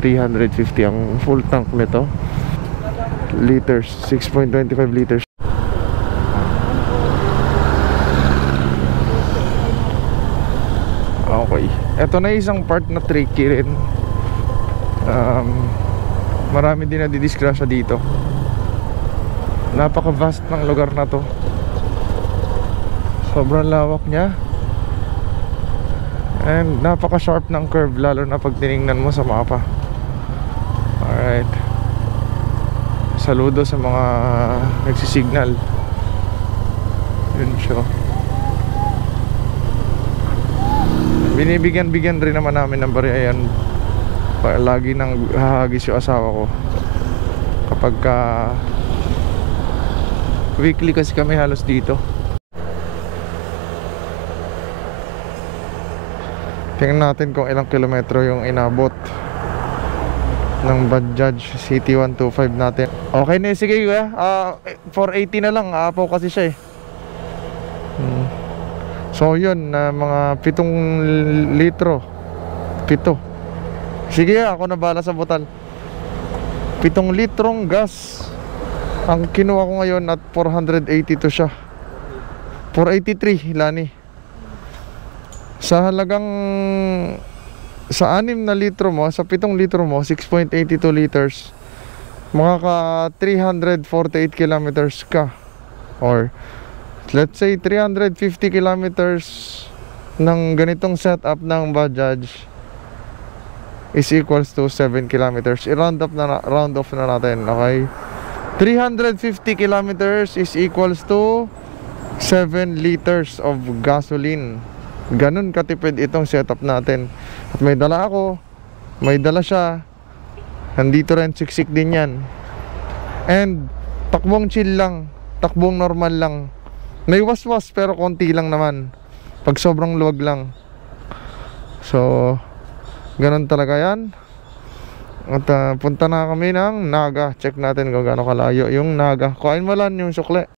350 ang full tank nito. Liters, 6.25 liters. Okay, eto na isang part na tricky rin. Marami din na didisgrasya dito. Napaka-vast ng lugar na to. Sobrang lawak niya. And napaka-sharp ng curve, lalo na pag tinignan mo sa mapa. Alright. Saludo sa mga nagsisignal. Yun siya. Binibigyan rin naman namin ng bariya yan. Lagi nang hahagis yung asawa ko kapag weekly kasi kami halos dito. Tingnan natin kung ilang kilometro yung inabot ng Bajaj City 125 natin. Okay na, sige kuya. 480 na lang. Aapaw kasi siya eh. So yun, mga 7 litro. 7. Sige, ako na bala sa butal. 7 litrong gas ang kinuha ko ngayon at 482 siya. 483 Lani. Sa halagang sa 6 na litro mo, sa 7 litro mo, 6.82 liters, makaka 348 kilometers ka. Or let's say 350 kilometers ng ganitong setup ng Bajaj is equals to 7 kilometers. I-round off na natin, okay? 350 kilometers is equals to 7 liters of gasoline. Ganun katipid itong setup natin. At may dala ako, may dala siya. Nandito rin, siksik din yan. And takbong chill lang, takbong normal lang. May waswas pero konti lang naman pag sobrang luwag lang. So ganun talaga yan. At punta na kami ng Naga. Check natin kung gaano kalayo yung Naga. Kuhain mo lang yung sukle.